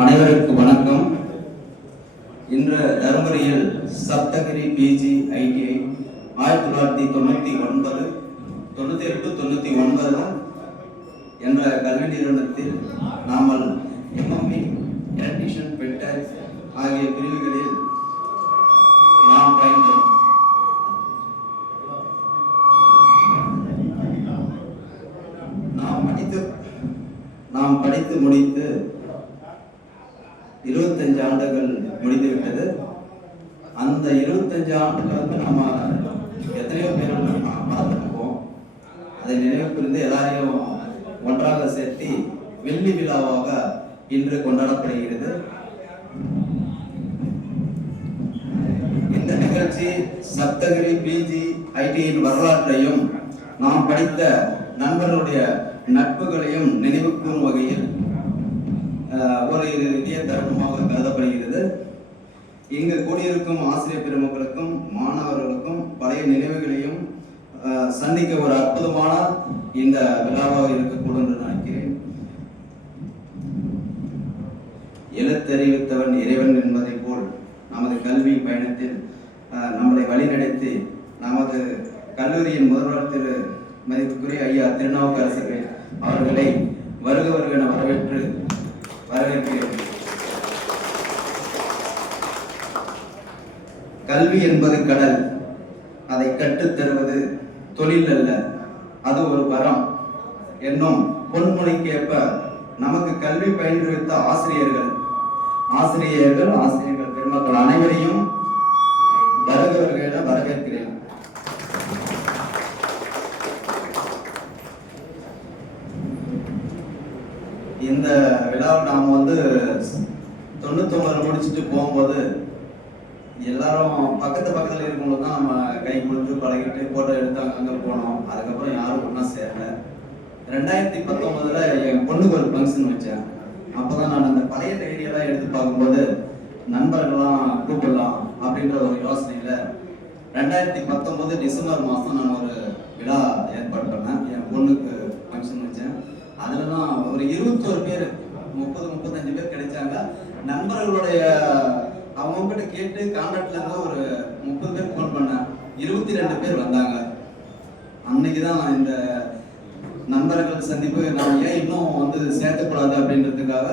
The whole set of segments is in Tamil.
அனைவருக்கும் வணக்கம். இன்று தருமபுரியில் சப்தகிரி பிஜி ஐடிஐ ஆயிரத்தி தொள்ளாயிரத்தி தொண்ணூற்றி ஒன்பது தொண்ணூற்றி எட்டு தொண்ணூற்றி ஒன்பது என்ற கல்வி நிறுவனத்தில் நாமல் எம்எம்பி எலக்ட்ரிஷியன் பெட்டர் ஆகிய பிரிவுகளில் நாம் பயின்றோம். நாம் படித்து நாம் படித்து முடித்து இருபத்தஞ்சு ஆண்டுகள் முடிந்துவிட்டது. அந்த இருபத்தஞ்சு ஆண்டுகள் வந்து நம்ம எத்தனையோ பேர் நம்ம மறந்துட்டுப்போம் அதை நினைவு புரிந்து எல்லாரையும் ஒன்றாக சேர்த்து வெள்ளி விழாவாக இன்று கொண்டாடப்படுகிறது. இந்த நிகழ்ச்சி சப்தகிரி பிஜி ஐடியின் வரலாற்றையும் நாம் படித்த நண்பர்களுடைய நட்புகளையும் நினைவு கூறும் வகையில் ஆஹ், இந்திய தருணமாக கருதப்படுகிறது. இங்கு கூடியிருக்கும் ஆசிரியர் பெருமக்களுக்கும் மாணவர்களுக்கும் பழைய நினைவுகளையும் சந்திக்க ஒரு அற்புதமான இந்த விழாவாக இருக்கக்கூடும் என்று நினைக்கிறேன். எழுத்தறிவித்தவன் இறைவன் என்பதை போல் நமது கல்வி பயணத்தில் ஆஹ், நம்மளை வழிநடத்தி நமது கல்லூரியின் முதல்வர் திரு மதிப்புக்குரிய ஐயா திருநாவுக்கரசர்கள் அவர்களை வருக வருக என வரவேற்று வரவேற்கிறேன் கல்வி என்பது கடல். அதை கற்றுத் தருவது தொழில் அல்ல அது ஒரு வரம். என்னும் பொன்மொழிக்கு ஏற்ப நமக்கு கல்வி பயின்றுவித்த ஆசிரியர்கள். ஆசிரியர்கள் ஆசிரியர்கள் பெருமக்கள் அனைவரையும் வருகிறவர்கள் வரவேற்கிறேன். இந்த விழாவை நாம் வந்து தொண்ணூத்தொம்பது முடிச்சுட்டு போகும்போது எல்லாரும் பக்கத்து பக்கத்தில் இருக்கும்போது தான் நம்ம கை கொடுத்து பழகிட்டு ஃபோட்டோ எடுத்து அங்கே போனோம். அதுக்கப்புறம் யாரும் ஒன்றா சேரல. ரெண்டாயிரத்தி பத்தொன்பதுல என் பொண்ணுக்கு ஒரு ஃபங்க்ஷன் வச்சேன். அப்பதான் நான் அந்த பழைய டைரியெல்லாம் எடுத்து பார்க்கும்போது நண்பர்கள்லாம் கூப்பிடலாம் அப்படின்ற ஒரு யோசனையில் ரெண்டாயிரத்தி பத்தொம்போது டிசம்பர் மாதம் நான் ஒரு விழா ஏற்பாடு பண்ணேன். என் பொண்ணுக்கு ஃபங்க்ஷன் வச்சேன் அதுல தான் ஒரு இருபத்தோரு பேர் முப்பது முப்பத்தஞ்சு பேர் கிடைச்சாங்க. நண்பர்களுடைய அவங்க கிட்ட கேட்டு கான்டாக்ட்ல இருந்து ஒரு முப்பது பேர் ஃபோன் பண்ணேன் இருபத்தி ரெண்டு பேர் வந்தாங்க. அன்னைக்கு தான் நான் இந்த நண்பர்கள் சந்திப்பு நான் ஏன் இன்னும் வந்து சேர்க்கக்கூடாது அப்படின்றதுக்காக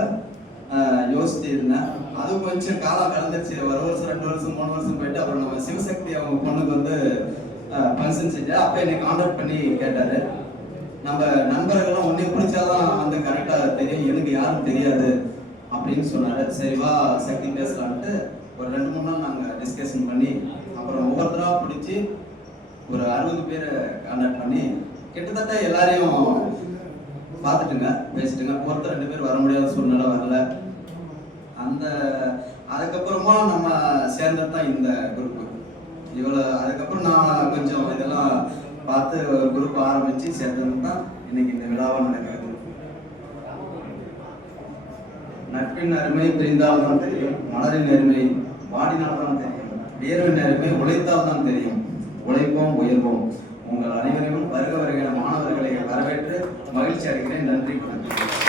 ஆஹ், யோசிச்சு இருந்தேன். அது கொஞ்சம் காலம் கலந்துச்சு ஒரு வருஷம் ரெண்டு வருஷம் மூணு வருஷம் போயிட்டு அப்புறம் நம்ம சிவசக்தி அவங்க பொண்ணுக்கு வந்து ஃபங்க்ஷன் செஞ்சேன் அப்போ என்னை காண்டாக்ட் பண்ணி கேட்டாரு. நம்ம நண்பர்கள் தெரியும் எனக்கு யாரும் தெரியாது அப்படின்னு சொன்னாரு. சரி வா சக்தி பேசலான்ட்டு ஒரு ரெண்டு மூணு நாள் நாங்கள் டிஸ்கஷன் பண்ணி அப்புறம் ஒவ்வொருத்தராக பிடிச்சி ஒரு அறுபது பேரை கான்டாக்ட் பண்ணி கிட்டத்தட்ட எல்லாரையும் பார்த்துட்டுங்க பேசிட்டுங்க. ஒருத்தர் ரெண்டு பேர் வர முடியாத சூழ்நிலை வரல. அந்த அதுக்கப்புறமா நம்ம சேர்ந்தது தான் இந்த குரூப் இவ்வளோ அதுக்கப்புறம் நான் கொஞ்சம் இதெல்லாம் பார்த்து ஒரு குரூப் ஆரம்பிச்சு சேர்ந்தது தான் இன்னைக்கு இந்த விழாவாக நடக்கிறது. நட்பின் அருமை பிரிந்தால் தான் தெரியும் மலரின் அருமை பாடினால் தான் தெரியும் வியர்வின் அருமை உழைத்தால் தான் தெரியும். உழைப்போம் உயர்வோம். உங்கள் அனைவரையும் வருக வருகிற மாணவர்களை வரவேற்று மகிழ்ச்சி அடைகிறேன். நன்றி வணக்கம்.